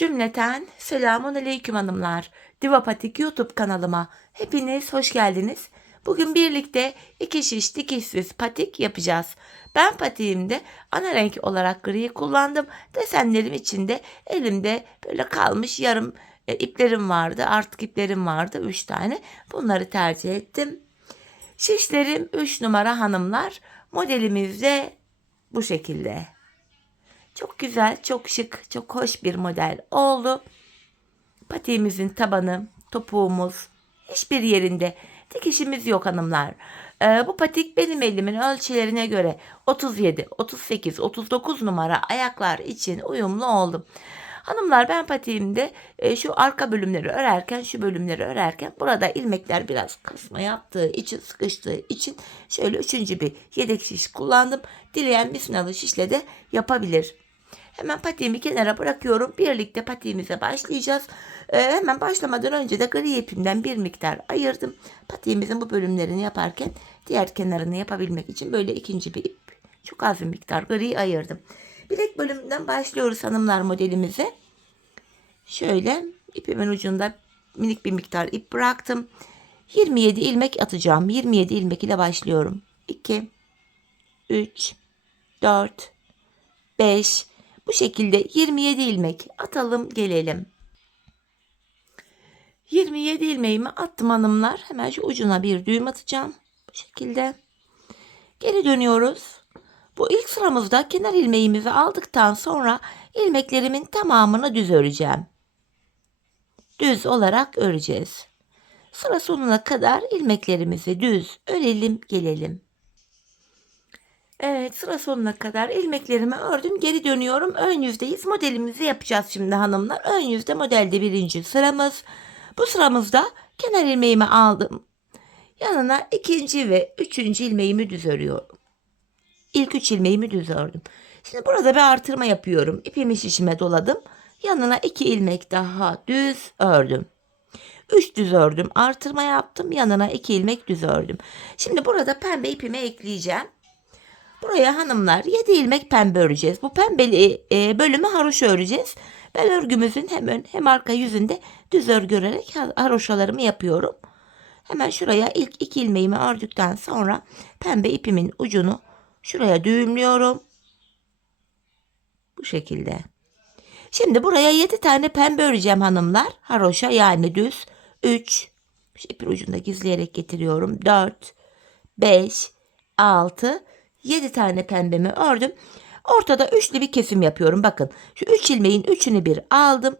Cümleten selamun aleyküm hanımlar. Divapatik YouTube kanalıma hepiniz hoş geldiniz. Bugün birlikte iki şiş dikişsiz patik yapacağız. Ben patiğimde ana renk olarak griyi kullandım. Desenlerim içinde elimde böyle kalmış yarım iplerim vardı. Artık iplerim vardı 3 tane. Bunları tercih ettim. Şişlerim 3 numara hanımlar. Modelimiz de bu şekilde. Çok güzel, çok şık, çok hoş bir model oldu. Patiğimizin tabanı, topuğumuz hiçbir yerinde dikişimiz yok hanımlar. Bu patik benim elimin ölçülerine göre 37, 38, 39 numara ayaklar için uyumlu oldu. Hanımlar ben patiğimde şu arka bölümleri örerken, şu bölümleri örerken burada ilmekler biraz kısma yaptığı için, sıkıştığı için şöyle üçüncü bir yedek şiş kullandım. Dileyen misinalı şişle de yapabilir. Hemen patiğimi kenara bırakıyorum. Birlikte patiğimize başlayacağız. Hemen başlamadan önce de gri ipimden bir miktar ayırdım. Patiğimizin bu bölümlerini yaparken diğer kenarını yapabilmek için böyle ikinci bir ip, çok az bir miktar gri ayırdım. Bilek bölümünden başlıyoruz hanımlar modelimize. Şöyle ipimin ucunda minik bir miktar ip bıraktım. 27 ilmek atacağım. 27 ilmek ile başlıyorum. 2, 3, 4, 5. Bu şekilde 27 ilmek atalım gelelim. 27 ilmeğimi attım hanımlar. Hemen şu ucuna bir düğüm atacağım. Bu şekilde. Geri dönüyoruz. Bu ilk sıramızda kenar ilmeğimizi aldıktan sonra ilmeklerimin tamamını düz öreceğim. Düz olarak öreceğiz. Sıra sonuna kadar ilmeklerimizi düz örelim gelelim. Evet, sıra sonuna kadar ilmeklerimi ördüm. Geri dönüyorum. Ön yüzdeyiz. Modelimizi yapacağız şimdi hanımlar. Ön yüzde modelde birinci sıramız. Bu sıramızda kenar ilmeğimi aldım. Yanına ikinci ve üçüncü ilmeğimi düz örüyorum. İlk üç ilmeğimi düz ördüm. Şimdi burada bir artırma yapıyorum. İpimi şişime doladım. Yanına iki ilmek daha düz ördüm. 3 düz ördüm. Artırma yaptım. Yanına 2 ilmek düz ördüm. Şimdi burada pembe ipimi ekleyeceğim. Buraya hanımlar 7 ilmek pembe öreceğiz. Bu pembeli bölümü haroşa öreceğiz. Ben örgümüzün hem ön hem arka yüzünde düz örgü örerek haroşalarımı yapıyorum. Hemen şuraya ilk 2 ilmeğimi ördükten sonra pembe ipimin ucunu şuraya düğümlüyorum. Bu şekilde. Şimdi buraya 7 tane pembe öreceğim hanımlar. Haroşa yani düz. 3. İpin ucunda gizleyerek getiriyorum. 4, 5, 6, 7 tane pembemi ördüm. Ortada üçlü bir kesim yapıyorum. Bakın şu 3 ilmeğin üçünü bir aldım.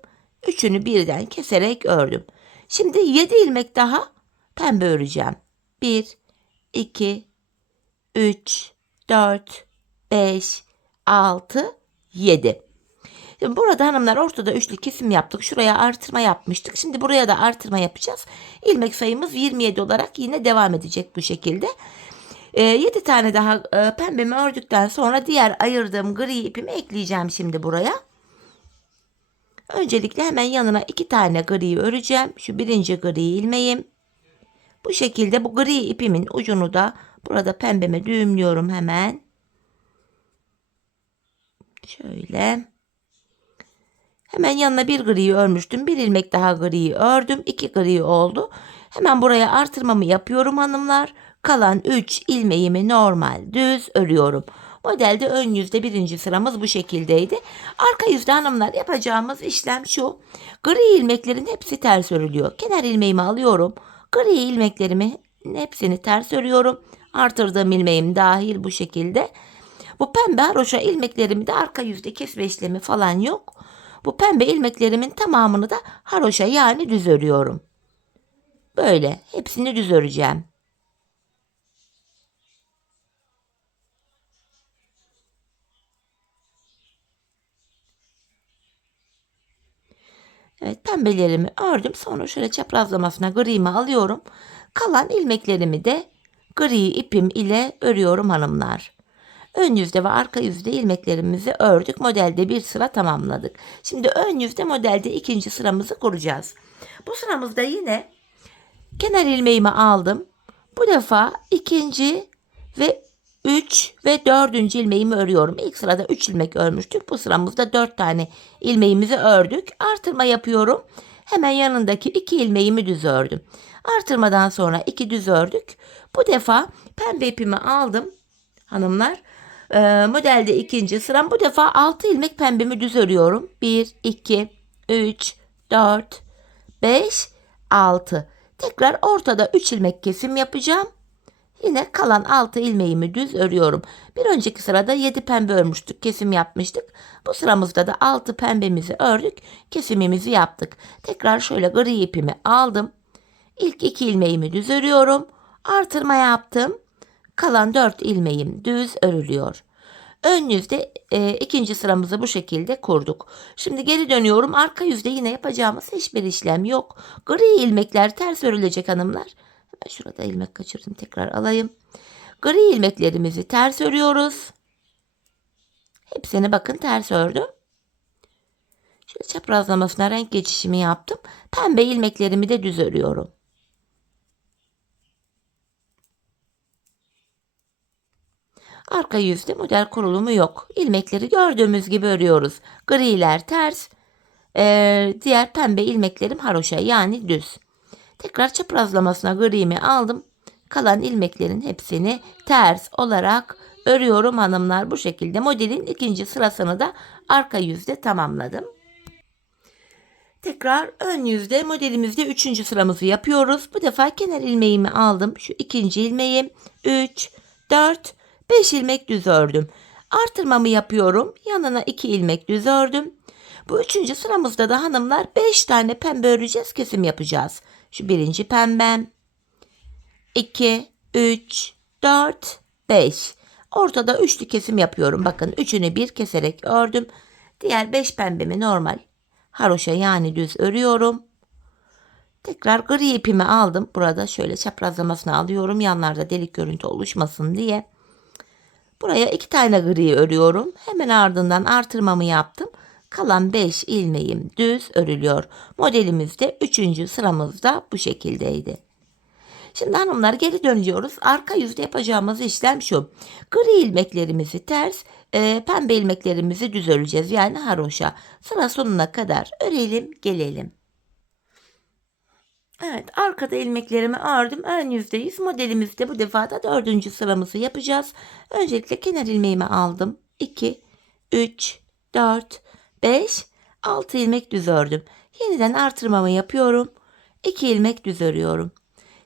Üçünü birden keserek ördüm. Şimdi 7 ilmek daha pembe öreceğim. 1, 2, 3, 4, 5, 6, 7. Şimdi burada hanımlar ortada üçlü kesim yaptık. Şuraya artırma yapmıştık. Şimdi buraya da artırma yapacağız. İlmek sayımız 27 olarak yine devam edecek bu şekilde. 7 tane daha pembemi ördükten sonra diğer ayırdığım gri ipimi ekleyeceğim şimdi buraya. Öncelikle hemen yanına 2 tane gri öreceğim. Şu birinci gri ilmeğim. Bu şekilde bu gri ipimin ucunu da burada pembeme düğümlüyorum hemen. Şöyle. Hemen yanına bir griyi örmüştüm. Bir ilmek daha griyi ördüm. 2 gri oldu. Hemen buraya artırmamı yapıyorum hanımlar. Kalan 3 ilmeğimi normal düz örüyorum. Modelde ön yüzde birinci sıramız bu şekildeydi. Arka yüzde hanımlar yapacağımız işlem şu. Gri ilmeklerin hepsi ters örülüyor. Kenar ilmeğimi alıyorum. Gri ilmeklerimin hepsini ters örüyorum. Artırdığım ilmeğim dahil bu şekilde. Bu pembe haroşa ilmeklerimi de arka yüzde kesme işlemi falan yok. Bu pembe ilmeklerimin tamamını da haroşa yani düz örüyorum. Böyle hepsini düz öreceğim. Evet, pembelerimi ördüm. Sonra şöyle çaprazlamasına gri'mi alıyorum. Kalan ilmeklerimi de gri ipim ile örüyorum hanımlar. Ön yüzde ve arka yüzde ilmeklerimizi ördük. Modelde bir sıra tamamladık. Şimdi ön yüzde modelde ikinci sıramızı kuracağız. Bu sıramızda yine kenar ilmeğimi aldım. Bu defa ikinci ve 3 ve 4. ilmeğimi örüyorum. İlk sırada 3 ilmek örmüştük. Bu sıramızda 4 tane ilmeğimizi ördük. Artırma yapıyorum. Hemen yanındaki 2 ilmeğimi düz ördüm. Artırmadan sonra 2 düz ördük. Bu defa pembe ipimi aldım hanımlar. Modelde ikinci sıram. Bu defa 6 ilmek pembemi düz örüyorum. 1, 2, 3, 4, 5, 6. Tekrar ortada 3 ilmek kesim yapacağım. Yine kalan 6 ilmeğimi düz örüyorum. Bir önceki sırada 7 pembe örmüştük, kesim yapmıştık. Bu sıramızda da 6 pembemizi ördük, kesimimizi yaptık. Tekrar şöyle gri ipimi aldım. İlk 2 ilmeğimi düz örüyorum. Artırma yaptım. Kalan 4 ilmeğim düz örülüyor. Ön yüzde ikinci sıramızı bu şekilde kurduk. Şimdi geri dönüyorum. Arka yüzde yine yapacağımız hiçbir işlem yok. Gri ilmekler ters örülecek hanımlar. Hemen şurada ilmek kaçırdım, tekrar alayım. Gri ilmeklerimizi ters örüyoruz. Hepsini bakın ters ördüm. Şöyle çaprazlamasına renk geçişimi yaptım. Pembe ilmeklerimi de düz örüyorum. Arka yüzde model kurulumu yok. İlmekleri gördüğümüz gibi örüyoruz. Griler ters, diğer pembe ilmeklerim haroşa yani düz. Tekrar çaprazlamasına gri'mi aldım. Kalan ilmeklerin hepsini ters olarak örüyorum hanımlar. Bu şekilde modelin ikinci sırasını da arka yüzde tamamladım. Tekrar ön yüzde modelimizde üçüncü sıramızı yapıyoruz. Bu defa kenar ilmeğimi aldım. Şu ikinci ilmeğim 3, 4, 5 ilmek düz ördüm. Artırmamı yapıyorum. Yanına 2 ilmek düz ördüm. Bu üçüncü sıramızda da hanımlar 5 tane pembe öreceğiz, kesim yapacağız. Şu birinci pembem, 2, 3, 4, 5. Ortada üçlü kesim yapıyorum. Bakın üçünü bir keserek ördüm. Diğer 5 pembemi normal haroşa yani düz örüyorum. Tekrar gri ipimi aldım. Burada şöyle çaprazlamasını alıyorum. Yanlarda delik görüntü oluşmasın diye. Buraya 2 tane gri örüyorum. Hemen ardından artırmamı yaptım. Kalan 5 ilmeğim düz örülüyor. Modelimizde 3. sıramızda bu şekildeydi. Şimdi hanımlar geri dönüyoruz. Arka yüzde yapacağımız işlem şu. Gri ilmeklerimizi ters, pembe ilmeklerimizi düz öreceğiz. Yani haroşa. Sıra sonuna kadar örelim, gelelim. Evet, arkada ilmeklerimi ördüm. Ön yüzdeyiz. Modelimizde bu defa da 4. sıramızı yapacağız. Öncelikle kenar ilmeğimi aldım. 2, 3, 4, 5, 6 ilmek düz ördüm. Yeniden artırmamı yapıyorum. 2 ilmek düz örüyorum.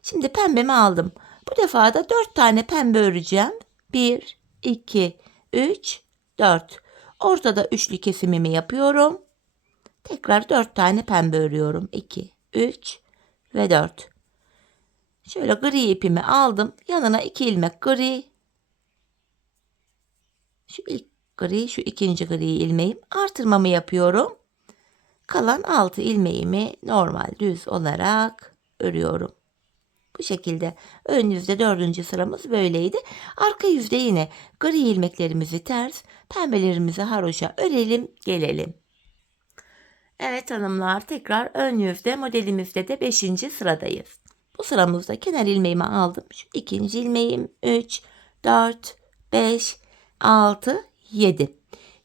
Şimdi pembemi aldım. Bu defa da 4 tane pembe öreceğim. 1, 2, 3, 4. Ortada üçlü kesimimi yapıyorum. Tekrar 4 tane pembe örüyorum. 2, 3 ve 4. Şöyle gri ipimi aldım. Yanına 2 ilmek gri. Şu ilk gri, şu ikinci gri ilmeğim. Artırmamı yapıyorum. Kalan 6 ilmeğimi normal düz olarak örüyorum. Bu şekilde ön yüzde 4. sıramız böyleydi. Arka yüzde yine gri ilmeklerimizi ters, pembelerimizi haroşa örelim, gelelim. Evet hanımlar, tekrar ön yüzde modelimizde de 5. sıradayız. Bu sıramızda kenar ilmeğimi aldım. Şu ikinci ilmeğim 3, 4, 5, 6, 7.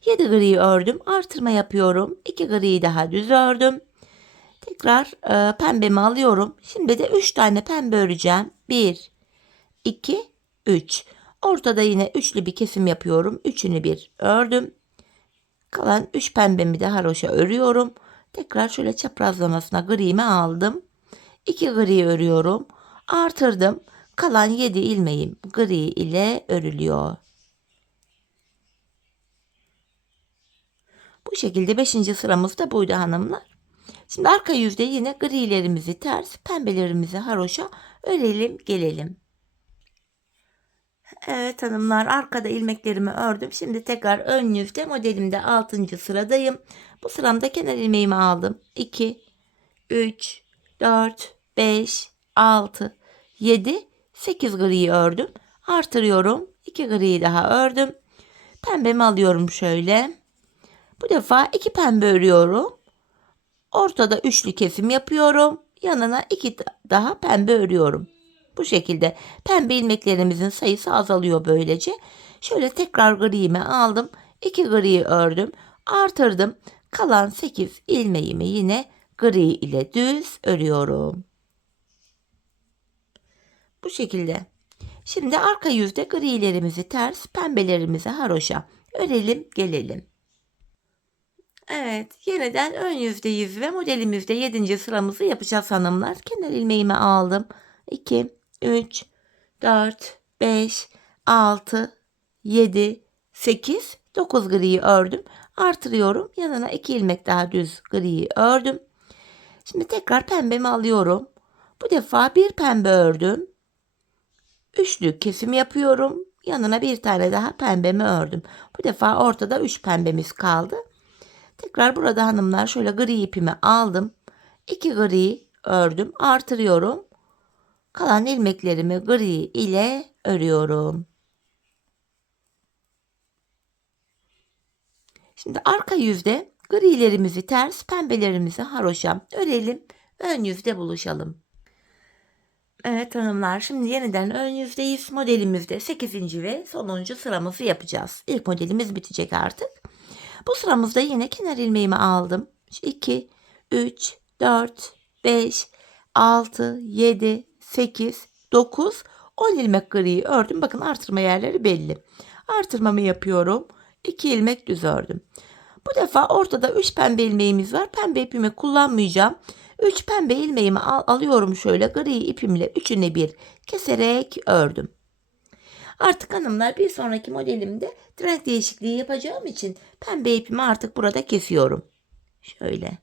7 gri ördüm. Artırma yapıyorum. 2 gri daha düz ördüm. Tekrar pembemi alıyorum. Şimdi de 3 tane pembe öreceğim. 1, 2, 3. Ortada yine üçlü bir kesim yapıyorum. Üçünü bir ördüm. Kalan 3 pembemi de haroşa örüyorum. Tekrar şöyle çaprazlamasına gri'mi aldım. 2 gri örüyorum. Artırdım. Kalan 7 ilmeğim gri ile örülüyor. Bu şekilde 5. sıramız da buydu hanımlar. Şimdi arka yüzde yine grilerimizi ters, pembelerimizi haroşa örelim, gelelim. Evet hanımlar, arkada ilmeklerimi ördüm. Şimdi tekrar ön yüzde modelimde 6. sıradayım. Bu sıramda kenar ilmeğimi aldım. 2, 3, 4, 5, 6, 7, 8 griyi ördüm. Artırıyorum. 2 griyi daha ördüm. Pembemi alıyorum şöyle. Bu defa 2 pembe örüyorum. Ortada üçlü kesim yapıyorum. Yanına 2 daha pembe örüyorum. Bu şekilde pembe ilmeklerimizin sayısı azalıyor böylece. Şöyle tekrar gri'imi aldım. 2 griyi ördüm. Artırdım. Kalan 8 ilmeğimi yine gri ile düz örüyorum. Bu şekilde. Şimdi arka yüzde grilerimizi ters, pembelerimizi haroşa örelim gelelim. Evet, yeniden ön yüzdeyiz ve modelimizde 7. sıramızı yapacağız hanımlar. Kenar ilmeğimi aldım. 2, 3, 4, 5, 6, 7, 8, 9 griyi ördüm. Artırıyorum. Yanına 2 ilmek daha düz griyi ördüm. Şimdi tekrar pembemi alıyorum. Bu defa bir pembe ördüm. Üçlü kesim yapıyorum. Yanına bir tane daha pembemi ördüm. Bu defa ortada 3 pembemiz kaldı. Tekrar burada hanımlar şöyle gri ipimi aldım. 2 gri ördüm. Artırıyorum. Kalan ilmeklerimi gri ile örüyorum. Şimdi arka yüzde grilerimizi ters, pembelerimizi haroşa örelim. Ön yüzde buluşalım. Evet hanımlar, şimdi yeniden ön yüzdeyiz. Modelimizde 8. ve sonuncu sıramızı yapacağız. İlk modelimiz bitecek artık. Bu sıramızda yine kenar ilmeğimi aldım. 2, 3, 4, 5, 6, 7, 8, 9, 10 ilmek griyi ördüm. Bakın artırma yerleri belli. Artırmamı yapıyorum. 2 ilmek düz ördüm. Bu defa ortada 3 pembe ilmeğimiz var. Pembe ipimi kullanmayacağım. 3 pembe ilmeğimi alıyorum şöyle gri ipimle üçüne bir keserek ördüm. Artık hanımlar bir sonraki modelimde renk değişikliği yapacağım için pembe ipimi artık burada kesiyorum. Şöyle.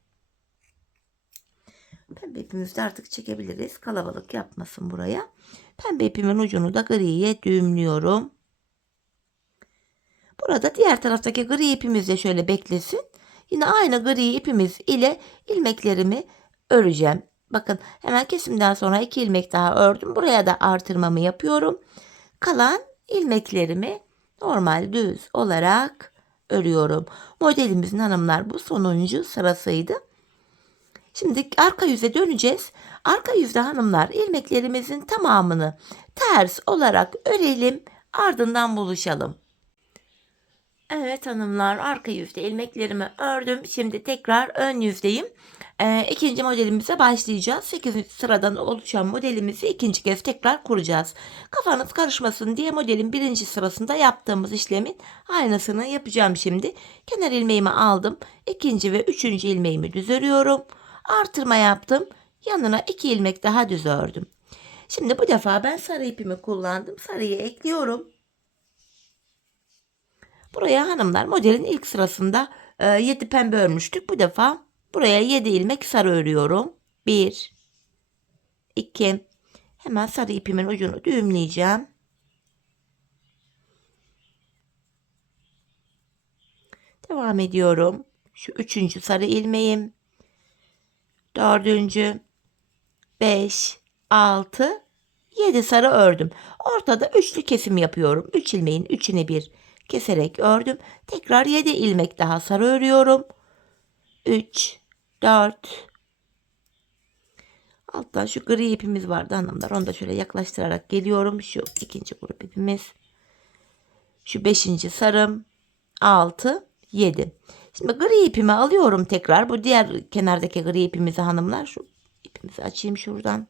Pembe ipimizi de artık çekebiliriz. Kalabalık yapmasın buraya. Pembe ipimin ucunu da griye düğümlüyorum. Burada diğer taraftaki gri ipimiz de şöyle beklesin. Yine aynı gri ipimiz ile ilmeklerimi öreceğim. Bakın hemen kesimden sonra 2 ilmek daha ördüm. Buraya da artırmamı yapıyorum. Kalan ilmeklerimi normal düz olarak örüyorum. Modelimizin hanımlar bu sonuncu sırasıydı. Şimdi arka yüze döneceğiz. Arka yüzde hanımlar ilmeklerimizin tamamını ters olarak örelim. Ardından buluşalım. Evet hanımlar, arka yüzde ilmeklerimi ördüm. Şimdi tekrar ön yüzdeyim. İkinci modelimize başlayacağız. 8. sıradan oluşan modelimizi ikinci kez tekrar kuracağız. Kafanız karışmasın diye modelin birinci sırasında yaptığımız işlemin aynısını yapacağım şimdi. Kenar ilmeğimi aldım. İkinci ve üçüncü ilmeğimi düz örüyorum. Artırma yaptım. Yanına 2 ilmek daha düz ördüm. Şimdi bu defa ben sarı ipimi kullandım. Sarıyı ekliyorum. Buraya hanımlar modelin ilk sırasında 7 pembe örmüştük. Bu defa buraya 7 ilmek sarı örüyorum. 1, 2, hemen sarı ipimin ucunu düğümleyeceğim. Devam ediyorum. Şu 3. sarı ilmeğim. 4. 5, 6, 7 sarı ördüm. Ortada üçlü kesim yapıyorum. 3 ilmeğin üçüne bir keserek ördüm. Tekrar 7 ilmek daha sarı örüyorum. 3, 4. Alttan şu gri ipimiz vardı hanımlar. Onu da şöyle yaklaştırarak geliyorum. Şu ikinci grup ipimiz. Şu 5. sarım. 6, 7. Şimdi gri ipimi alıyorum tekrar. Bu diğer kenardaki gri ipimizi hanımlar. Şu ipimizi açayım şuradan.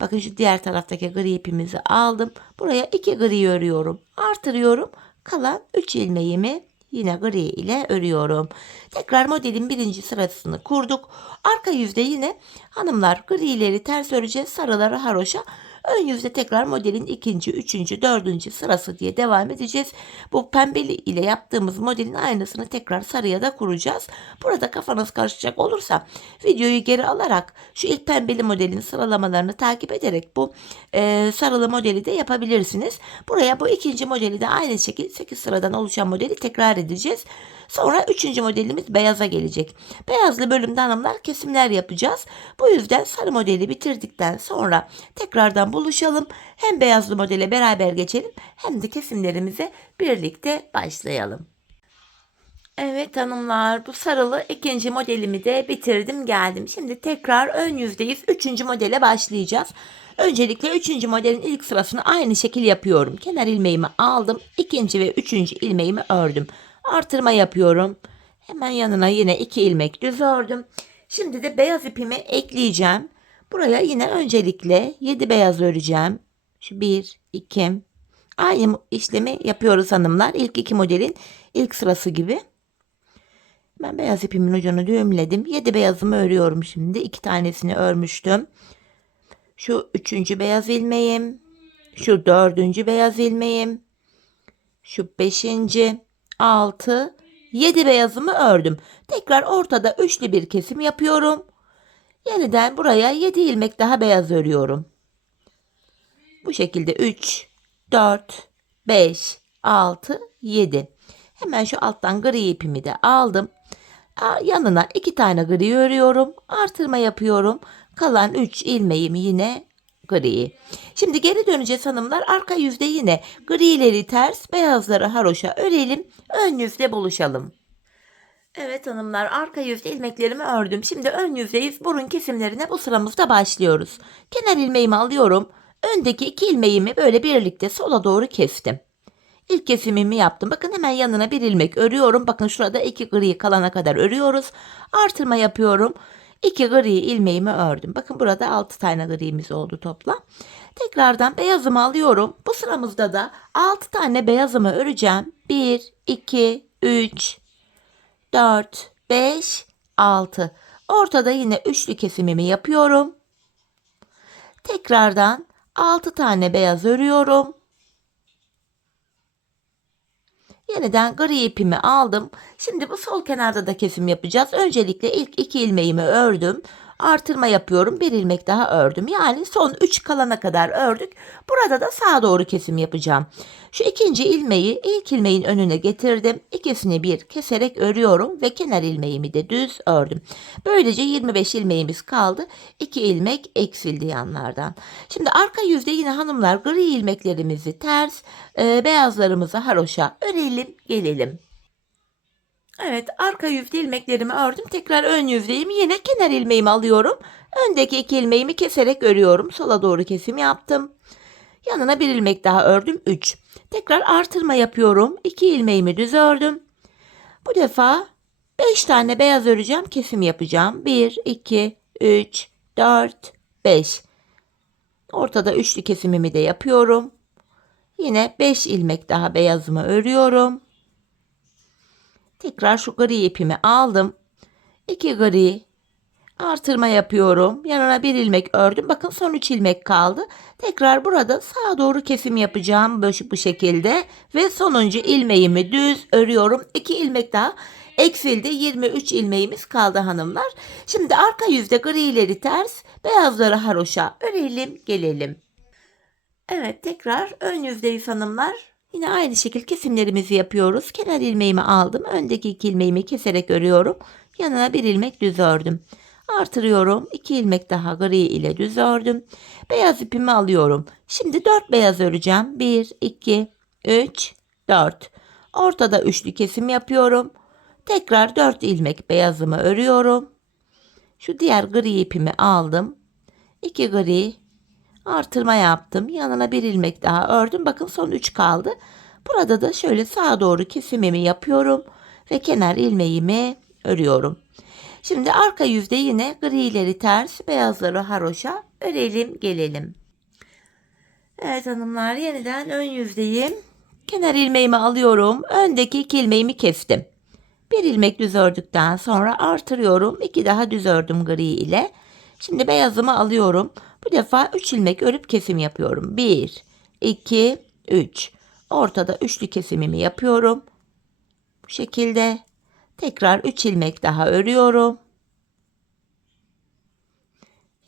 Bakın şu diğer taraftaki gri ipimizi aldım. Buraya 2 gri örüyorum. Artırıyorum. Kalan 3 ilmeğimi yine gri ile örüyorum. Tekrar modelin birinci sırasını kurduk. Arka yüzde yine hanımlar grileri ters öreceğiz. Sarıları haroşa. Ön yüzde tekrar modelin ikinci, üçüncü, dördüncü sırası diye devam edeceğiz. Bu pembeli ile yaptığımız modelin aynısını tekrar sarıya da kuracağız. Burada kafanız karışacak olursa videoyu geri alarak şu ilk pembeli modelin sıralamalarını takip ederek bu sarılı modeli de yapabilirsiniz. Buraya bu ikinci modeli de aynı şekilde 8 sıradan oluşan modeli tekrar edeceğiz. Sonra üçüncü modelimiz beyaza gelecek. Beyazlı bölümde hanımlar kesimler yapacağız. Bu yüzden sarı modeli bitirdikten sonra tekrardan buluşalım. Hem beyazlı modele beraber geçelim hem de kesimlerimize birlikte başlayalım. Evet hanımlar, bu sarılı ikinci modelimi de bitirdim geldim. Şimdi tekrar ön yüzdeyiz. Üçüncü modele başlayacağız. Öncelikle üçüncü modelin ilk sırasını aynı şekil yapıyorum. Kenar ilmeğimi aldım. İkinci ve üçüncü ilmeğimi ördüm. Artırma yapıyorum. Hemen yanına yine 2 ilmek düz ördüm. Şimdi de beyaz ipimi ekleyeceğim. Buraya yine öncelikle 7 beyaz öreceğim. Şu 1, 2. Aynı işlemi yapıyoruz hanımlar. İlk iki modelin ilk sırası gibi. Ben beyaz ipimin ucunu düğümledim. 7 beyazımı örüyorum şimdi. 2 tanesini örmüştüm. Şu üçüncü beyaz ilmeğim. Şu dördüncü beyaz ilmeğim. Şu beşinci, 6, 7 beyazımı ördüm. Tekrar ortada üçlü bir kesim yapıyorum. Yeniden buraya 7 ilmek daha beyaz örüyorum. Bu şekilde 3, 4, 5, 6, 7. Hemen şu alttan gri ipimi de aldım. Yanına 2 tane gri örüyorum. Artırma yapıyorum. Kalan 3 ilmeğimi yine gri. Şimdi geri döneceğiz hanımlar. Arka yüzde yine grileri ters, beyazları haroşa örelim. Ön yüzde buluşalım. Evet hanımlar, arka yüzde ilmeklerimi ördüm. Şimdi ön yüzdeyiz. Burun kesimlerine bu sıramızda başlıyoruz. Kenar ilmeğimi alıyorum. Öndeki 2 ilmeğimi böyle birlikte sola doğru kestim. İlk kesimimi yaptım. Bakın hemen yanına bir ilmek örüyorum. Bakın şurada 2 gri kalana kadar örüyoruz. Artırma yapıyorum. 2 gri ilmeğimi ördüm. Bakın burada 6 tane gri'miz oldu toplam. Tekrardan beyazımı alıyorum. Bu sıramızda da 6 tane beyazımı öreceğim. 1, 2, 3, 4, 5, 6. Ortada yine üçlü kesimimi yapıyorum. Tekrardan 6 tane beyaz örüyorum. Yeniden gri ipimi aldım. Şimdi bu sol kenarda da kesim yapacağız. Öncelikle ilk 2 ilmeğimi ördüm. Artırma yapıyorum. Bir ilmek daha ördüm. Yani son 3 kalana kadar ördük. Burada da sağa doğru kesim yapacağım. Şu ikinci ilmeği ilk ilmeğin önüne getirdim. İkisini bir keserek örüyorum ve kenar ilmeğimi de düz ördüm. Böylece 25 ilmeğimiz kaldı. 2 ilmek eksildi yanlardan. Şimdi arka yüzde yine hanımlar gri ilmeklerimizi ters, beyazlarımızı haroşa örelim gelelim. Evet, arka yüzde ilmeklerimi ördüm. Tekrar ön yüzdeyim. Yine kenar ilmeğimi alıyorum. Öndeki 2 ilmeğimi keserek örüyorum. Sola doğru kesim yaptım. Yanına bir ilmek daha ördüm. 3. Tekrar artırma yapıyorum. 2 ilmeğimi düz ördüm. Bu defa 5 tane beyaz öreceğim. Kesim yapacağım. 1, 2, 3, 4, 5. Ortada üçlü kesimimi de yapıyorum. Yine 5 ilmek daha beyazımı örüyorum. Tekrar şu gri ipimi aldım. 2 gri artırma yapıyorum. Yanına bir ilmek ördüm. Bakın son 3 ilmek kaldı. Tekrar burada sağa doğru kesim yapacağım bu şekilde ve sonuncu ilmeğimi düz örüyorum. 2 ilmek daha eksildi. 23 ilmeğimiz kaldı hanımlar. Şimdi arka yüzde grileri ters, beyazları haroşa örelim gelelim. Evet, tekrar ön yüzdeyiz hanımlar. Yine aynı şekil kesimlerimizi yapıyoruz. Kenar ilmeğimi aldım. Öndeki 2 ilmeğimi keserek örüyorum. Yanına bir ilmek düz ördüm. Artırıyorum. 2 ilmek daha gri ile düz ördüm. Beyaz ipimi alıyorum. Şimdi 4 beyaz öreceğim. 1, 2, 3, 4. Ortada üçlü kesim yapıyorum. Tekrar 4 ilmek beyazımı örüyorum. Şu diğer gri ipimi aldım. 2 gri artırma yaptım. Yanına bir ilmek daha ördüm. Bakın son 3 kaldı. Burada da şöyle sağa doğru kesimimi yapıyorum ve kenar ilmeğimi örüyorum. Şimdi arka yüzde yine grileri ters, beyazları haroşa örelim gelelim. Evet hanımlar, yeniden ön yüzdeyim. Kenar ilmeğimi alıyorum. Öndeki 2 ilmeğimi kestim. Bir ilmek düz ördükten sonra artırıyorum. 2 daha düz ördüm gri ile. Şimdi beyazımı alıyorum. Bu defa 3 ilmek örüp kesim yapıyorum. 1, 2, 3. Ortada üçlü kesimimi yapıyorum. Bu şekilde. Tekrar 3 ilmek daha örüyorum.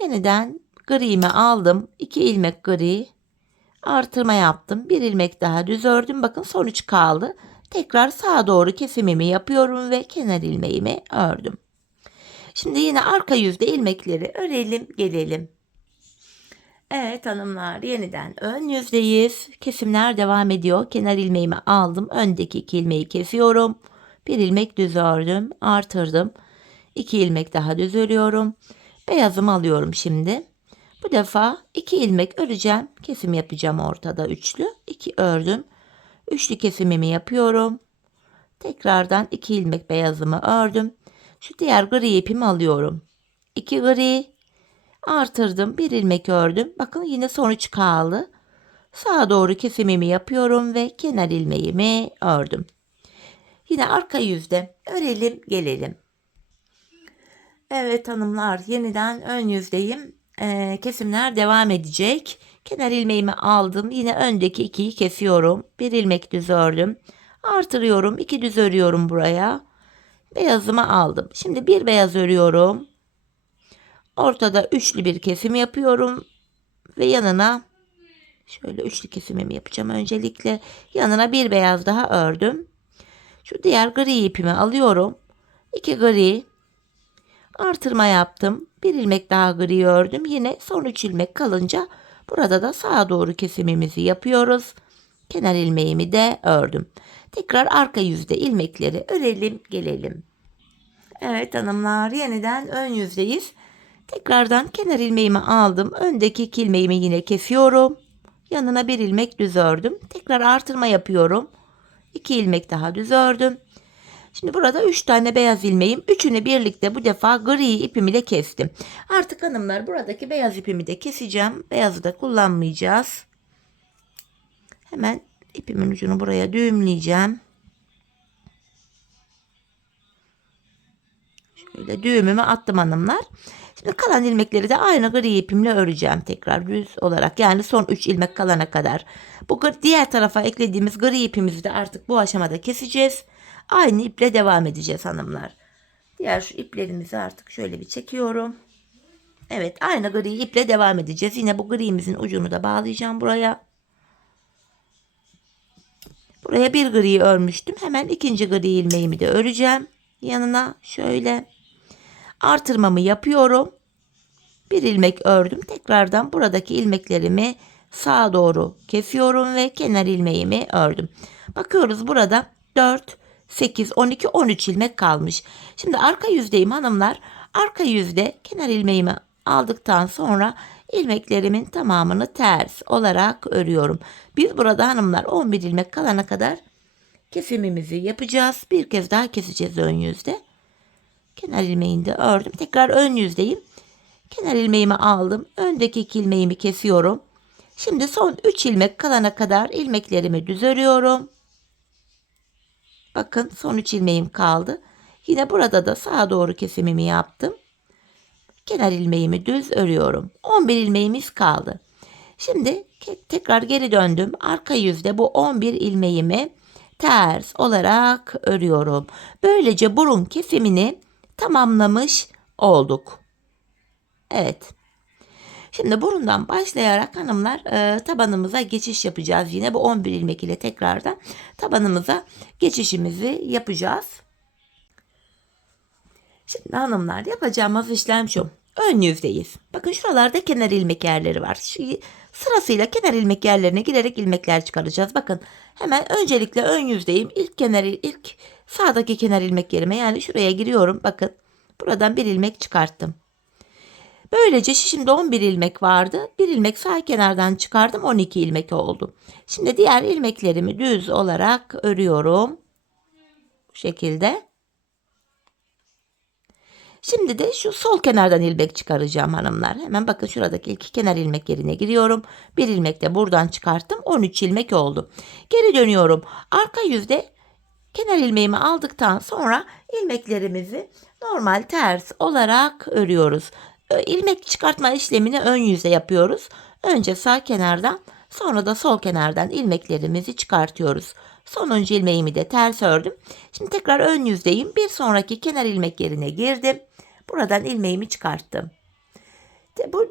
Yeniden gri'mi aldım. 2 ilmek gri. Artırma yaptım. Bir ilmek daha düz ördüm. Bakın son 3 kaldı. Tekrar sağa doğru kesimimi yapıyorum ve kenar ilmeğimi ördüm. Şimdi yine arka yüzde ilmekleri örelim gelelim. Evet hanımlar, yeniden ön yüzdeyiz. Kesimler devam ediyor. Kenar ilmeğimi aldım. Öndeki 2 ilmeği kesiyorum. Bir ilmek düz ördüm, artırdım. 2 ilmek daha düz örüyorum. Beyazımı alıyorum şimdi. Bu defa 2 ilmek öreceğim. Kesim yapacağım ortada üçlü. 2 ördüm. Üçlü kesimimi yapıyorum. Tekrardan 2 ilmek beyazımı ördüm. Şu diğer gri ipimi alıyorum. 2 gri artırdım. 1 ilmek ördüm. Bakın yine sonuç kaldı. Sağa doğru kesimimi yapıyorum ve kenar ilmeğimi ördüm. Yine arka yüzde örelim gelelim. Evet hanımlar, yeniden ön yüzdeyim. Kesimler devam edecek. Kenar ilmeğimi aldım. Yine öndeki 2'yi kesiyorum. 1 ilmek düz ördüm. Artırıyorum. 2 düz örüyorum buraya. Beyazımı aldım. Şimdi bir beyaz örüyorum. Ortada üçlü bir kesim yapıyorum. Ve yanına şöyle üçlü kesimimi yapacağım öncelikle. Yanına bir beyaz daha ördüm. Şu diğer gri ipimi alıyorum. 2 gri. Artırma yaptım. Bir ilmek daha gri ördüm. Yine son 3 ilmek kalınca burada da sağa doğru kesimimizi yapıyoruz. Kenar ilmeğimi de ördüm. Tekrar arka yüzde ilmekleri örelim gelelim. Evet hanımlar, yeniden ön yüzdeyiz. Tekrardan kenar ilmeğimi aldım. Öndeki 2 ilmeğimi yine kesiyorum. Yanına bir ilmek düz ördüm. Tekrar artırma yapıyorum. 2 ilmek daha düz ördüm. Şimdi burada 3 tane beyaz ilmeğim. Üçünü birlikte bu defa gri ipim ile kestim. Artık hanımlar buradaki beyaz ipimi de keseceğim. Beyazı da kullanmayacağız. Hemen ipimin ucunu buraya düğümleyeceğim. Şöyle düğümümü attım hanımlar. Şimdi kalan ilmekleri de aynı gri ipimle öreceğim tekrar düz olarak. Yani son 3 ilmek kalana kadar. Bu diğer tarafa eklediğimiz gri ipimizi de artık bu aşamada keseceğiz. Aynı iple devam edeceğiz hanımlar. Diğer şu iplerimizi artık şöyle bir çekiyorum. Evet, aynı gri iple devam edeceğiz. Yine bu grimizin ucunu da bağlayacağım buraya. Buraya bir gri örmüştüm. Hemen ikinci gri ilmeğimi de öreceğim. Yanına şöyle artırmamı yapıyorum. Bir ilmek ördüm. Tekrardan buradaki ilmeklerimi sağa doğru kesiyorum ve kenar ilmeğimi ördüm. Bakıyoruz burada 4, 8, 12, 13 ilmek kalmış. Şimdi arka yüzdeyim hanımlar. Arka yüzde kenar ilmeğimi aldıktan sonra ilmeklerimin tamamını ters olarak örüyorum. Biz burada hanımlar 11 ilmek kalana kadar kesimimizi yapacağız. Bir kez daha keseceğiz ön yüzde. Kenar ilmeğini de ördüm. Tekrar ön yüzdeyim. Kenar ilmeğimi aldım. Öndeki 2 ilmeğimi kesiyorum. Şimdi son 3 ilmek kalana kadar ilmeklerimi düz örüyorum. Bakın son 3 ilmeğim kaldı. Yine burada da sağa doğru kesimimi yaptım. Kenar ilmeğimi düz örüyorum. 11 ilmeğimiz kaldı. Şimdi tekrar geri döndüm. Arka yüzde bu 11 ilmeğimi ters olarak örüyorum. Böylece burun kesimini tamamlamış olduk. Evet. Şimdi burundan başlayarak hanımlar tabanımıza geçiş yapacağız. Yine bu 11 ilmek ile tekrardan tabanımıza geçişimizi yapacağız. Şimdi hanımlar yapacağımız işlem şu. Ön yüzdeyiz. Bakın şuralarda kenar ilmek yerleri var. Sırasıyla kenar ilmek yerlerine girerek ilmekler çıkaracağız. Bakın hemen öncelikle ön yüzdeyim. İlk sağdaki kenar ilmek yerime, yani şuraya giriyorum. Bakın buradan bir ilmek çıkarttım. Böylece şimdi 11 ilmek vardı. Bir ilmek sağ kenardan çıkardım. 12 ilmek oldu. Şimdi diğer ilmeklerimi düz olarak örüyorum. Bu şekilde. Şimdi de şu sol kenardan ilmek çıkaracağım hanımlar. Hemen bakın şuradaki ilk kenar ilmek yerine giriyorum. Bir ilmek de buradan çıkarttım. 13 ilmek oldu. Geri dönüyorum. Arka yüzde kenar ilmeğimi aldıktan sonra ilmeklerimizi normal ters olarak örüyoruz. İlmek çıkartma işlemini ön yüzde yapıyoruz. Önce sağ kenardan, sonra da sol kenardan ilmeklerimizi çıkartıyoruz. Sonuncu ilmeğimi de ters ördüm. Şimdi tekrar ön yüzdeyim. Bir sonraki kenar ilmek yerine girdim. Buradan ilmeğimi çıkarttım.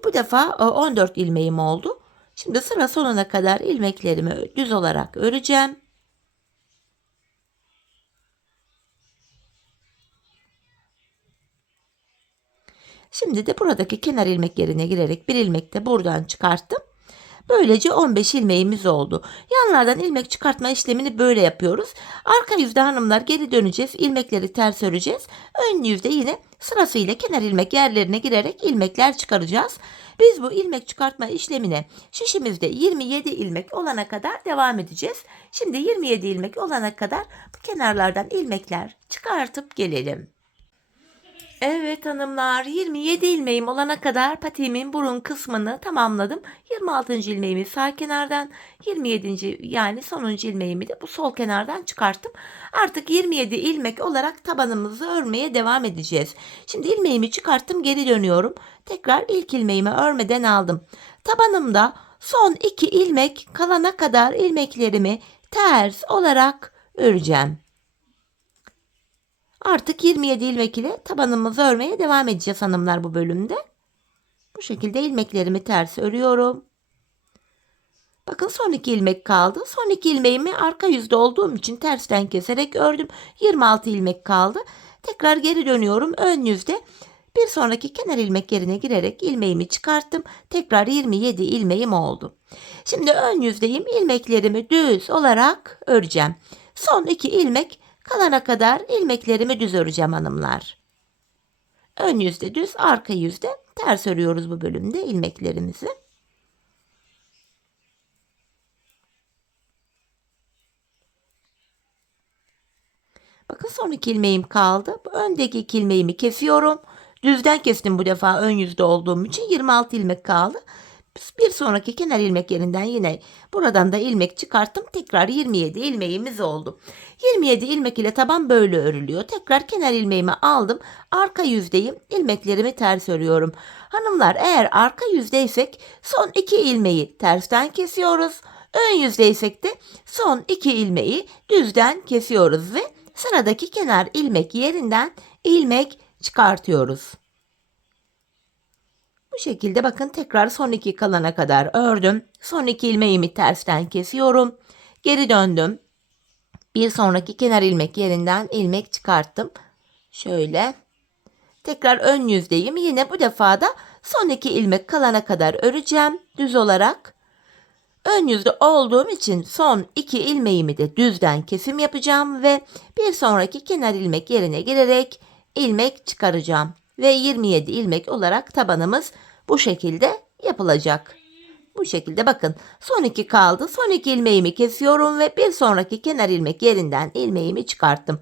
Bu defa 14 ilmeğim oldu. Şimdi sıra sonuna kadar ilmeklerimi düz olarak öreceğim. Şimdi de buradaki kenar ilmek yerine girerek bir ilmek de buradan çıkarttım. Böylece 15 ilmeğimiz oldu. Yanlardan ilmek çıkartma işlemini böyle yapıyoruz. Arka yüzde hanımlar geri döneceğiz. İlmekleri ters öreceğiz. Ön yüzde yine sırasıyla kenar ilmek yerlerine girerek ilmekler çıkaracağız. Biz bu ilmek çıkartma işlemine şişimizde 27 ilmek olana kadar devam edeceğiz. Şimdi 27 ilmek olana kadar bu kenarlardan ilmekler çıkartıp gelelim. Evet hanımlar, 27 ilmeğim olana kadar patiğimin burun kısmını tamamladım. 26. ilmeğimi sağ kenardan, 27. yani sonuncu ilmeğimi de bu sol kenardan çıkarttım. Artık 27 ilmek olarak tabanımızı örmeye devam edeceğiz. Şimdi ilmeğimi çıkarttım, geri dönüyorum. Tekrar ilk ilmeğimi örmeden aldım. Tabanımda son 2 ilmek kalana kadar ilmeklerimi ters olarak öreceğim. Artık 27 ilmek ile tabanımızı örmeye devam edeceğiz hanımlar bu bölümde. Bu şekilde ilmeklerimi ters örüyorum. Bakın son 2 ilmek kaldı. Son 2 ilmeğimi arka yüzde olduğum için tersten keserek ördüm. 26 ilmek kaldı. Tekrar geri dönüyorum. Ön yüzde bir sonraki kenar ilmek yerine girerek ilmeğimi çıkarttım. Tekrar 27 ilmeğim oldu. Şimdi ön yüzdeyim. İlmeklerimi düz olarak öreceğim. Son 2 ilmek kalana kadar ilmeklerimi düz öreceğim hanımlar. Ön yüzde düz, arka yüzde ters örüyoruz bu bölümde ilmeklerimizi. Bakın son 2 ilmeğim kaldı. Bu öndeki 2 ilmeğimi kesiyorum. Düzden kestim bu defa ön yüzde olduğum için 26 ilmek kaldı. Bir sonraki kenar ilmek yerinden yine buradan da ilmek çıkarttım. Tekrar 27 ilmeğimiz oldu. 27 ilmek ile taban böyle örülüyor. Tekrar kenar ilmeğimi aldım. Arka yüzdeyim. İlmeklerimi ters örüyorum. Hanımlar, eğer arka yüzdeysek son 2 ilmeği tersten kesiyoruz. Ön yüzdeysek de son 2 ilmeği düzden kesiyoruz ve sıradaki kenar ilmek yerinden ilmek çıkartıyoruz. Bu şekilde bakın tekrar son 2 kalana kadar ördüm. Son 2 ilmeğimi tersten kesiyorum. Geri döndüm. Bir sonraki kenar ilmek yerinden ilmek çıkarttım. Şöyle. Tekrar ön yüzdeyim. Yine bu defa da son 2 ilmek kalana kadar öreceğim. Düz olarak. Ön yüzde olduğum için son 2 ilmeğimi de düzden kesim yapacağım ve bir sonraki kenar ilmek yerine girerek ilmek çıkaracağım. Ve 27 ilmek olarak tabanımız bu şekilde yapılacak. Bu şekilde bakın son 2 kaldı. Son 2 ilmeğimi kesiyorum ve bir sonraki kenar ilmek yerinden ilmeğimi çıkarttım.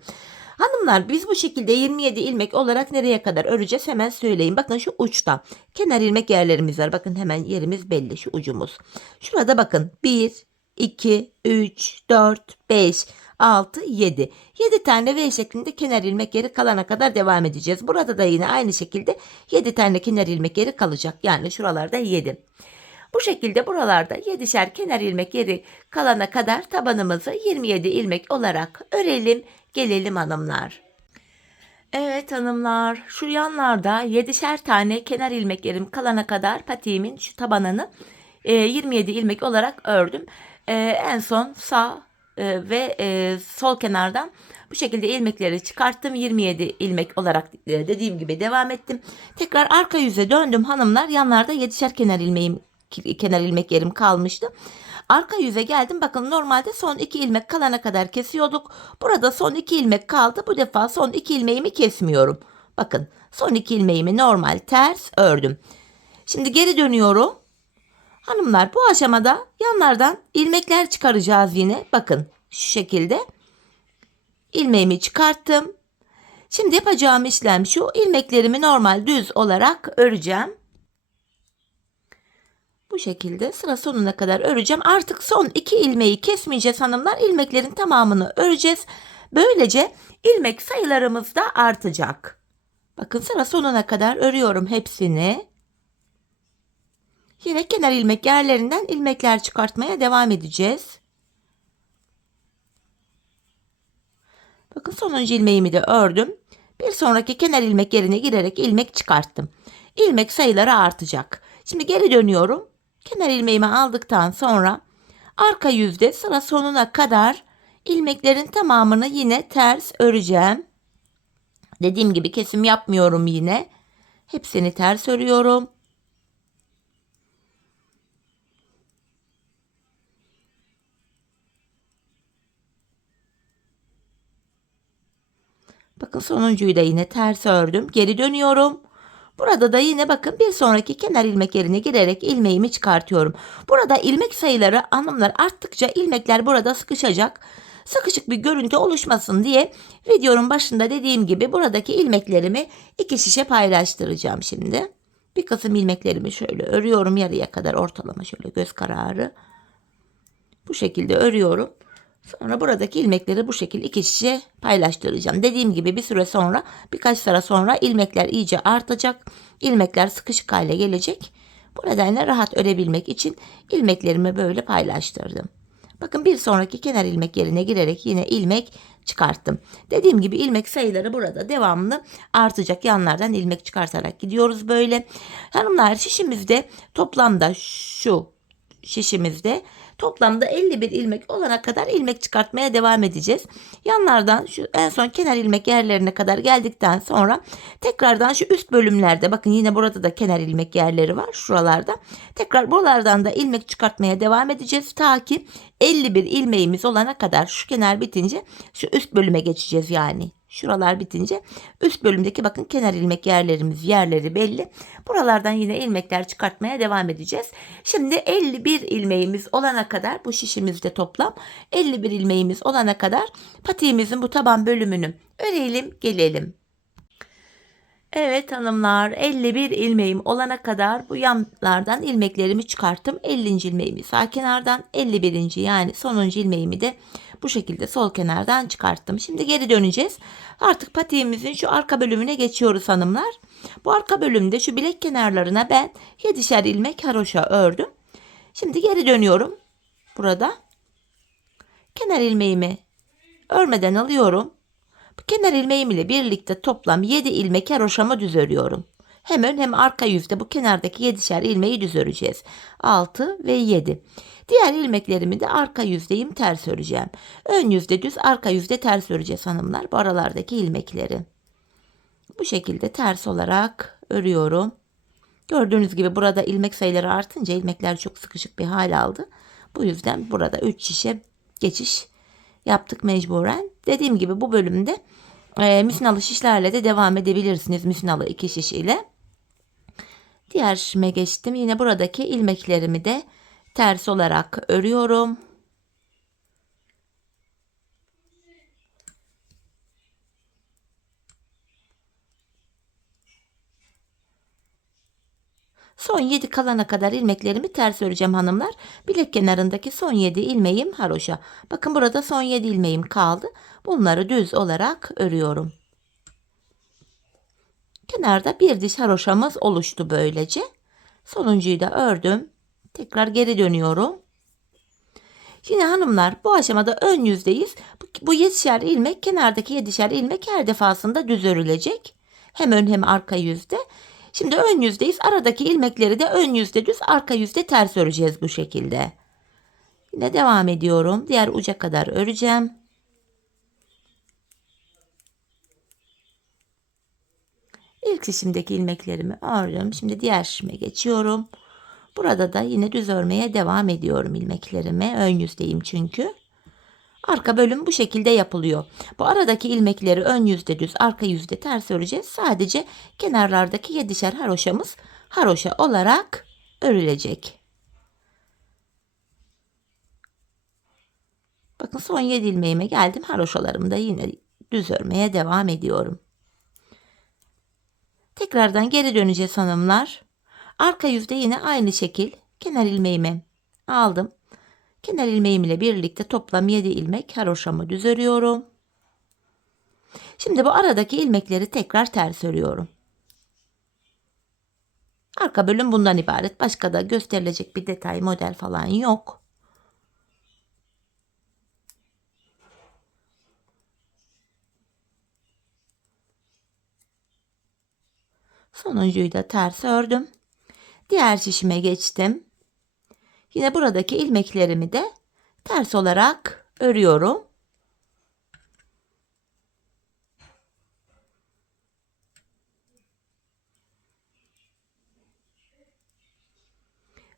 Hanımlar, biz bu şekilde 27 ilmek olarak nereye kadar öreceğiz hemen söyleyeyim. Bakın şu uçta kenar ilmek yerlerimiz var. Bakın hemen yerimiz belli, şu ucumuz. Şurada bakın 1, 2, 3, 4, 5, 6, 7. 7 tane V şeklinde kenar ilmek yeri kalana kadar devam edeceğiz. Burada da yine aynı şekilde 7 tane kenar ilmek yeri kalacak. Yani şuralarda 7. Bu şekilde buralarda 7'şer kenar ilmek yeri kalana kadar tabanımızı 27 ilmek olarak örelim. Gelelim hanımlar. Evet hanımlar, şu yanlarda 7'şer tane kenar ilmek yerim kalana kadar patiğimin şu tabanını 27 ilmek olarak ördüm. En son sağ ve sol kenardan bu şekilde ilmekleri çıkarttım. 27 ilmek olarak dediğim gibi devam ettim. Tekrar arka yüze döndüm hanımlar. Yanlarda 7'şer kenar ilmek yerim kalmıştı. Arka yüze geldim. Bakın normalde son 2 ilmek kalana kadar kesiyorduk. Burada son 2 ilmek kaldı. Bu defa son 2 ilmeğimi kesmiyorum. Bakın son 2 ilmeğimi normal ters ördüm. Şimdi geri dönüyorum. Hanımlar, bu aşamada yanlardan ilmekler çıkaracağız yine. Bakın şu şekilde. İlmeğimi çıkarttım. Şimdi yapacağım işlem şu. İlmeklerimi normal düz olarak öreceğim. Bu şekilde sıra sonuna kadar öreceğim. Artık son 2 ilmeği kesmeyeceğiz hanımlar. İlmeklerin tamamını öreceğiz. Böylece ilmek sayılarımız da artacak. Bakın sıra sonuna kadar örüyorum hepsini. Yine kenar ilmek yerlerinden ilmekler çıkartmaya devam edeceğiz. Bakın sonuncu ilmeğimi de ördüm. Bir sonraki kenar ilmek yerine girerek ilmek çıkarttım. İlmek sayıları artacak. Şimdi geri dönüyorum. Kenar ilmeğimi aldıktan sonra arka yüzde sıra sonuna kadar ilmeklerin tamamını yine ters öreceğim. Dediğim gibi kesim yapmıyorum yine. Hepsini ters örüyorum. Bakın sonuncuyu da yine ters ördüm. Geri dönüyorum. Burada da yine bakın bir sonraki kenar ilmek yerine girerek ilmeğimi çıkartıyorum. Burada ilmek sayıları hanımlar arttıkça ilmekler burada sıkışacak. Sıkışık bir görüntü oluşmasın diye videonun başında dediğim gibi buradaki ilmeklerimi iki şişe paylaştıracağım şimdi. Bir kısım ilmeklerimi şöyle örüyorum yarıya kadar ortalama şöyle göz kararı. Bu şekilde örüyorum. Sonra buradaki ilmekleri bu şekilde iki şişe paylaştıracağım. Dediğim gibi bir süre sonra birkaç sıra sonra ilmekler iyice artacak. İlmekler sıkışık hale gelecek. Bu nedenle rahat örebilmek için ilmeklerimi böyle paylaştırdım. Bakın bir sonraki kenar ilmek yerine girerek yine ilmek çıkarttım. Dediğim gibi ilmek sayıları burada devamlı artacak. Yanlardan ilmek çıkartarak gidiyoruz böyle. Hanımlar şişimizde toplamda şu şişimizde toplamda 51 ilmek olana kadar ilmek çıkartmaya devam edeceğiz. Yanlardan şu en son kenar ilmek yerlerine kadar geldikten sonra tekrardan şu üst bölümlerde bakın yine burada da kenar ilmek yerleri var şuralarda. Tekrar buralardan da ilmek çıkartmaya devam edeceğiz ta ki 51 ilmeğimiz olana kadar şu kenar bitince şu üst bölüme geçeceğiz yani. Şuralar bitince üst bölümdeki bakın kenar ilmek yerleri belli. Buralardan yine ilmekler çıkartmaya devam edeceğiz. Şimdi 51 ilmeğimiz olana kadar bu şişimizde toplam 51 ilmeğimiz olana kadar patiğimizin bu taban bölümünü örelim gelelim. Evet hanımlar 51 ilmeğim olana kadar bu yanlardan ilmeklerimi çıkarttım. 50. ilmeğimi sağ kenardan 51. yani sonuncu ilmeğimi de bu şekilde sol kenardan çıkarttım. Şimdi geri döneceğiz. Artık patiğimizin şu arka bölümüne geçiyoruz hanımlar. Bu arka bölümde şu bilek kenarlarına ben 7'şer ilmek haroşa ördüm. Şimdi geri dönüyorum. Burada kenar ilmeğimi örmeden alıyorum. Bu kenar ilmeğim ile birlikte toplam 7 ilmek haroşamı düz örüyorum. Hem ön hem arka yüzde bu kenardaki 7'şer ilmeği düz öreceğiz. 6 ve 7. Diğer ilmeklerimi de arka yüzdeyim ters öreceğim. Ön yüzde düz, arka yüzde ters öreceğiz hanımlar. Bu aralardaki ilmekleri. Bu şekilde ters olarak örüyorum. Gördüğünüz gibi burada ilmek sayıları artınca ilmekler çok sıkışık bir hal aldı. Bu yüzden burada 3 şişe geçiş yaptık mecburen. Dediğim gibi bu bölümde misinalı şişlerle de devam edebilirsiniz. Misinalı 2 şiş ile. Diğer şişime geçtim. Yine buradaki ilmeklerimi de ters olarak örüyorum. Son 7 kalana kadar ilmeklerimi ters öreceğim hanımlar. Bilek kenarındaki son 7 ilmeğim haroşa. Bakın burada son 7 ilmeğim kaldı. Bunları düz olarak örüyorum. Kenarda bir diş haroşamız oluştu böylece. Sonuncuyu da ördüm. Tekrar geri dönüyorum. Yine hanımlar bu aşamada ön yüzdeyiz. Bu 7'şer ilmek kenardaki 7'şer ilmek her defasında düz örülecek. Hem ön hem arka yüzde. Şimdi ön yüzdeyiz. Aradaki ilmekleri de ön yüzde düz, arka yüzde ters öreceğiz bu şekilde. Yine devam ediyorum. Diğer uca kadar öreceğim. İlk şişimdeki ilmeklerimi ördüm. Şimdi diğer şişime geçiyorum. Burada da yine düz örmeye devam ediyorum ilmeklerimi. Ön yüzdeyim çünkü. Arka bölüm bu şekilde yapılıyor. Bu aradaki ilmekleri ön yüzde düz, arka yüzde ters öreceğiz. Sadece kenarlardaki 7'şer haroşamız haroşa olarak örülecek. Bakın son 7 ilmeğime geldim. Haroşalarımı da yine düz örmeye devam ediyorum. Tekrardan geri döneceğiz hanımlar. Arka yüzde yine aynı şekil kenar ilmeğimi aldım. Kenar ilmeğim ile birlikte toplam 7 ilmek haroşamı düz örüyorum. Şimdi bu aradaki ilmekleri tekrar ters örüyorum. Arka bölüm bundan ibaret. Başka da gösterilecek bir detay, model falan yok. Sonuncuyu da ters ördüm. Diğer şişime geçtim. Yine buradaki ilmeklerimi de ters olarak örüyorum.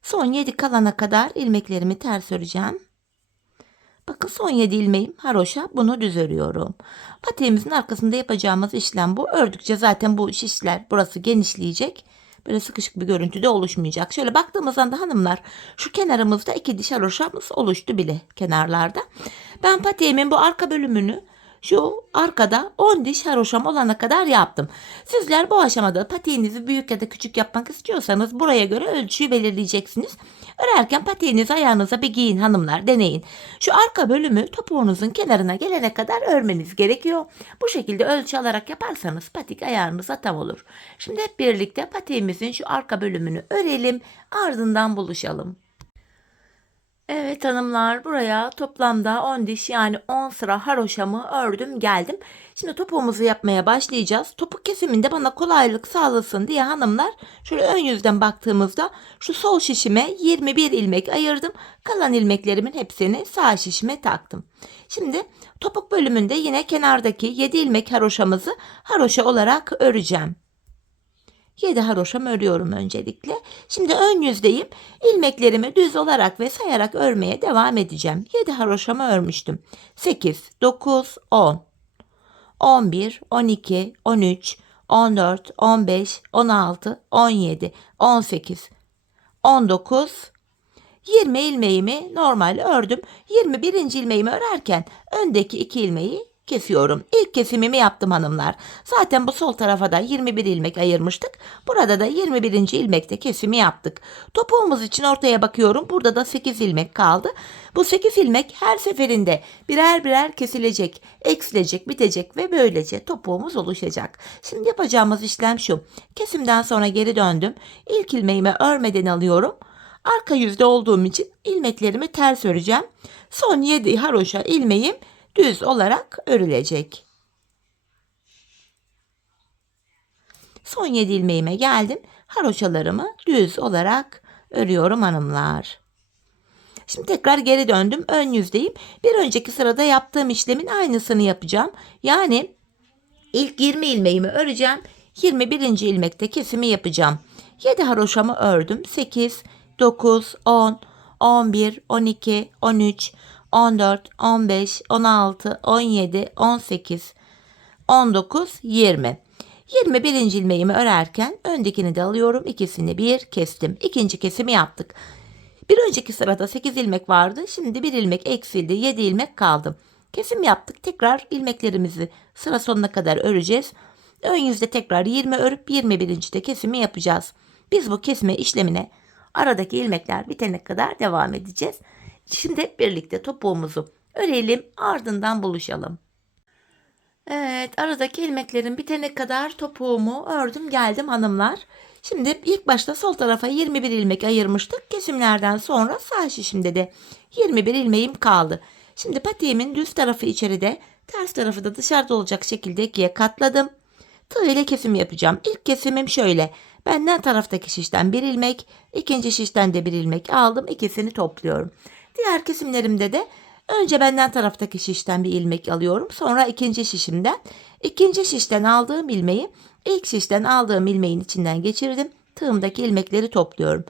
Son 7 kalana kadar ilmeklerimi ters öreceğim. Bakın son 7 ilmeğim haroşa, bunu düz örüyorum. Patiğimizin arkasında yapacağımız işlem bu. Ördükçe zaten bu şişler, burası genişleyecek. Böyle sıkışık bir görüntüde oluşmayacak. Şöyle baktığımız anda hanımlar, şu kenarımızda 2 diş haroşamız oluştu bile kenarlarda. Ben patiğimin bu arka bölümünü şu arkada 10 diş haroşam olana kadar yaptım. Sizler bu aşamada patiğinizi büyük ya da küçük yapmak istiyorsanız buraya göre ölçüyü belirleyeceksiniz. Örerken patiğinizi ayağınıza bir giyin hanımlar, deneyin. Şu arka bölümü topuğunuzun kenarına gelene kadar örmeniz gerekiyor. Bu şekilde ölçü alarak yaparsanız patik ayağınıza tam olur. Şimdi hep birlikte patiğimizin şu arka bölümünü örelim, ardından buluşalım. Evet hanımlar, buraya toplamda 10 diş yani 10 sıra haroşamı ördüm geldim. Şimdi topuğumuzu yapmaya başlayacağız. Topuk kesiminde bana kolaylık sağlasın diye hanımlar, şöyle ön yüzden baktığımızda şu sol şişime 21 ilmek ayırdım. Kalan ilmeklerimin hepsini sağ şişime taktım. Şimdi topuk bölümünde yine kenardaki 7 ilmek haroşamızı haroşa olarak öreceğim. 7 haroşam örüyorum öncelikle. Şimdi ön yüzdeyim. İlmeklerimi düz olarak ve sayarak örmeye devam edeceğim. 7 haroşamı örmüştüm. 8, 9, 10, 11, 12, 13, 14, 15, 16, 17, 18, 19, 20 ilmeğimi normal ördüm. 21. ilmeğimi örerken öndeki 2 ilmeği kesiyorum. İlk kesimimi yaptım hanımlar. Zaten bu sol tarafa da 21 ilmek ayırmıştık. Burada da 21. ilmekte kesimi yaptık. Topuğumuz için ortaya bakıyorum. Burada da 8 ilmek kaldı. Bu 8 ilmek her seferinde birer birer kesilecek, eksilecek, bitecek ve böylece topuğumuz oluşacak. Şimdi yapacağımız işlem şu. Kesimden sonra geri döndüm. İlk ilmeğimi örmeden alıyorum. Arka yüzde olduğum için ilmeklerimi ters öreceğim. Son 7 haroşa ilmeğim düz olarak örülecek. Son 7 ilmeğime geldim. Haroşalarımı düz olarak örüyorum hanımlar. Şimdi tekrar geri döndüm. Ön yüzdeyim. Bir önceki sırada yaptığım işlemin aynısını yapacağım. Yani ilk 20 ilmeğimi öreceğim. 21. ilmekte kesimi yapacağım. 7 haroşamı ördüm. 8, 9, 10, 11, 12, 13, 14, 15, 16, 17, 18, 19, 20. 21. ilmeğimi örerken öndekini de alıyorum. İkisini bir kestim. İkinci kesimi yaptık. Bir önceki sırada 8 ilmek vardı. Şimdi bir ilmek eksildi. 7 ilmek kaldı. Kesim yaptık. Tekrar ilmeklerimizi sıra sonuna kadar öreceğiz. Ön yüzde tekrar 20 örüp 21. de kesimi yapacağız. Biz bu kesme işlemine aradaki ilmekler bitene kadar devam edeceğiz. Şimdi hep birlikte topuğumuzu örelim, ardından buluşalım. Evet, aradaki ilmeklerin bitene kadar topuğumu ördüm geldim hanımlar. Şimdi ilk başta sol tarafa 21 ilmek ayırmıştık. Kesimlerden sonra sağ şişimde de 21 ilmeğim kaldı. Şimdi patiğimin düz tarafı içeride, ters tarafı da dışarıda olacak şekilde ikiye katladım. Tığ ile kesim yapacağım. İlk kesimim şöyle. Benden taraftaki şişten bir ilmek, ikinci şişten de bir ilmek aldım. İkisini topluyorum. Diğer kesimlerimde de önce benden taraftaki şişten bir ilmek alıyorum. Sonra ikinci şişimden, ikinci şişten aldığım ilmeği ilk şişten aldığım ilmeğin içinden geçirdim. Tığımdaki ilmekleri topluyorum.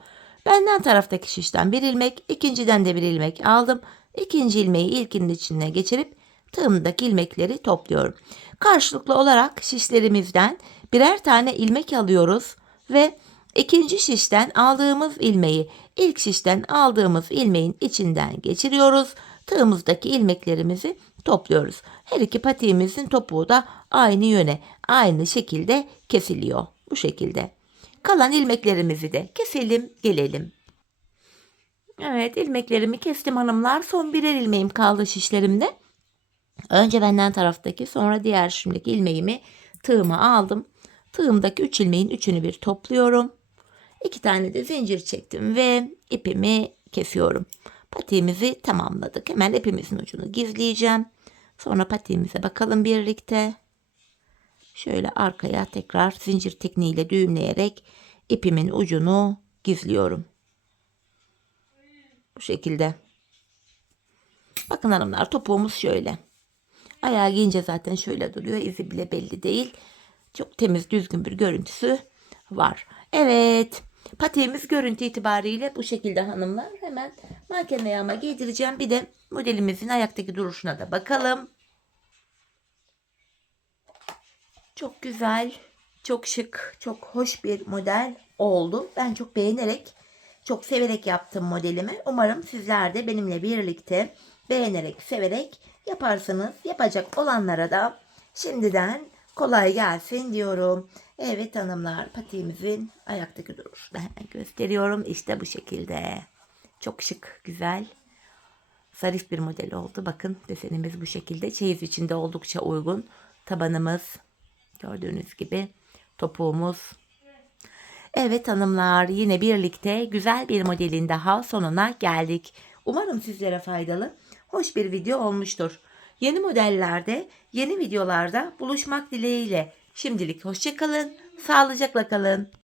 Benden taraftaki şişten bir ilmek, ikinciden de bir ilmek aldım. İkinci ilmeği ilkinin içine geçirip tığımdaki ilmekleri topluyorum. Karşılıklı olarak şişlerimizden birer tane ilmek alıyoruz ve ikinci şişten aldığımız ilmeği ilk şişten aldığımız ilmeğin içinden geçiriyoruz. Tığımızdaki ilmeklerimizi topluyoruz. Her iki patiğimizin topuğu da aynı yöne, aynı şekilde kesiliyor. Bu şekilde. Kalan ilmeklerimizi de keselim, gelelim. Evet, ilmeklerimi kestim hanımlar. Son birer ilmeğim kaldı şişlerimde. Önce benden taraftaki, sonra diğer şişimdeki ilmeğimi tığıma aldım. Tığımdaki 3 ilmeğin üçünü bir topluyorum. 2 tane de zincir çektim ve ipimi kesiyorum. Patiğimizi tamamladık. Hemen ipimizin ucunu gizleyeceğim. Sonra patiğimize bakalım birlikte. Şöyle arkaya tekrar zincir tekniğiyle düğümleyerek ipimin ucunu gizliyorum. Bu şekilde. Bakın hanımlar, topuğumuz şöyle. Ayağı giyince zaten şöyle duruyor. İzi bile belli değil. Çok temiz, düzgün bir görüntüsü var. Evet. Patiğimiz görüntü itibariyle bu şekilde hanımlar. Hemen manken ayağıma giydireceğim. Bir de modelimizin ayaktaki duruşuna da bakalım. Çok güzel, çok şık, çok hoş bir model oldu. Ben çok beğenerek, çok severek yaptım modelimi. Umarım sizler de benimle birlikte beğenerek, severek yaparsınız. Yapacak olanlara da şimdiden kolay gelsin diyorum. Evet hanımlar, patiğimizin ayaktaki duruşunu hemen gösteriyorum. İşte bu şekilde. Çok şık, güzel, zarif bir model oldu. Bakın desenimiz bu şekilde. Çeyiz içinde oldukça uygun. Tabanımız gördüğünüz gibi, topuğumuz. Evet hanımlar, yine birlikte güzel bir modelin daha sonuna geldik. Umarım sizlere faydalı, hoş bir video olmuştur. Yeni modellerde, yeni videolarda buluşmak dileğiyle. Şimdilik hoşça kalın, sağlıcakla kalın.